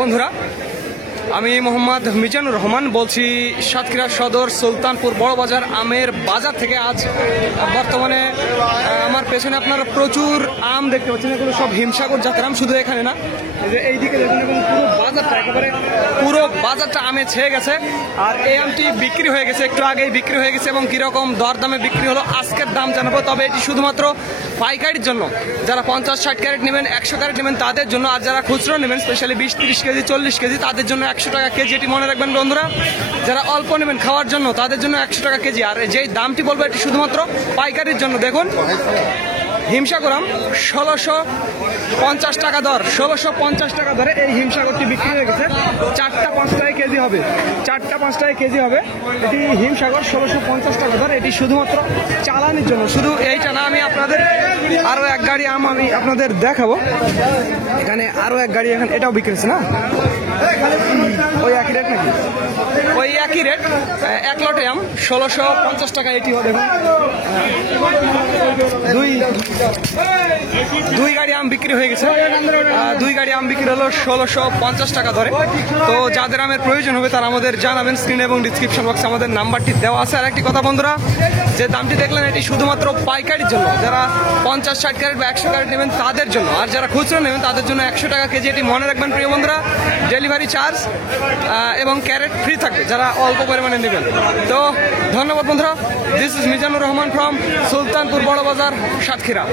বন্ধুরা, আমি মোহাম্মদ মিজানুর রহমান বলছি সাতক্ষীরা সদর সুলতানপুর বড় বাজার আমের বাজার থেকে। আজ বর্তমানে আমার পেছনে আপনারা প্রচুর আম দেখতে পাচ্ছেন। এগুলো সব হিমসাগর জাতের আম। শুধু এখানে না, এইদিকে দেখুন, এবং পুরো বাজারটা একেবারে পুরো বাজারটা আমে ছেয়ে গেছে। আর এই আমটি বিক্রি হয়ে গেছে, একটু আগেই বিক্রি হয়ে গেছে। এবং কিরকম দরদামে বিক্রি হলো আজকের দাম জানাবো। তবে এটি শুধুমাত্র পাইকারির জন্য, যারা 50-60 ক্যারেট নেবেন, 100 ক্যারেট নেবেন তাদের জন্য। আর যারা খুচরো নেবেন, স্পেশালি 20-30 কেজি 40 কেজি তাদের জন্য 100 টাকা কেজি। এটি মনে রাখবেন বন্ধুরা। যারা অল্প নেবেন খাওয়ার জন্য তাদের জন্য 100 টাকা কেজি। আর যেই দামটি বলবো এটি শুধুমাত্র পাইকারির জন্য। দেখুন, হিমসাগর আম 1650 টাকা দর। 1650 টাকা ধরে এই হিমসাগরটি বিক্রি হয়ে গেছে। 4টা 5 টাকা কেজি হবে, 4টা 5 টাকা কেজি হবে। এটি হিমসাগর 1650 টাকা দর। এটি শুধুমাত্র চালানির জন্য। শুধু এইটা না, আমি আপনাদের আরো এক গাড়ি আম আমি আপনাদের দেখাবো। এখানে আরো এক গাড়ি, এখন এটাও বিক্রি হচ্ছে না? ওই একই রেট নাকি? ওই একই রেট, 1 লটে আম 1650 টাকা। এটি হবে দুই গাড়ি আম বিক্রি হয়ে গেছে। 2 গাড়ি আম বিক্রি হলো 1650 টাকা ধরে। তো যাদের আমের প্রয়োজন হবে তারা আমাদের জানাবেন। স্ক্রিনে এবং ডিসক্রিপশন বক্সে আমাদের নাম্বারটি দেওয়া আছে। আর একটি কথা বন্ধুরা, যে দামটি দেখলেন এটি শুধুমাত্র পাইকারির জন্য। যারা 50-60 ক্যারেট বা 100 ক্যারেট নেবেন তাদের জন্য। আর যারা খুচরো নেবেন তাদের জন্য 100 টাকা কেজি। এটি মনে রাখবেন প্রিয় বন্ধুরা। ডেলিভারি চার্জ এবং ক্যারেট ফ্রি থাকবে যারা অল্প পরিমাণে নেবেন। তো ধন্যবাদ বন্ধুরা। This is Mizanur Rahman from Sultanpur বড় বাজার, সাতক্ষীরা।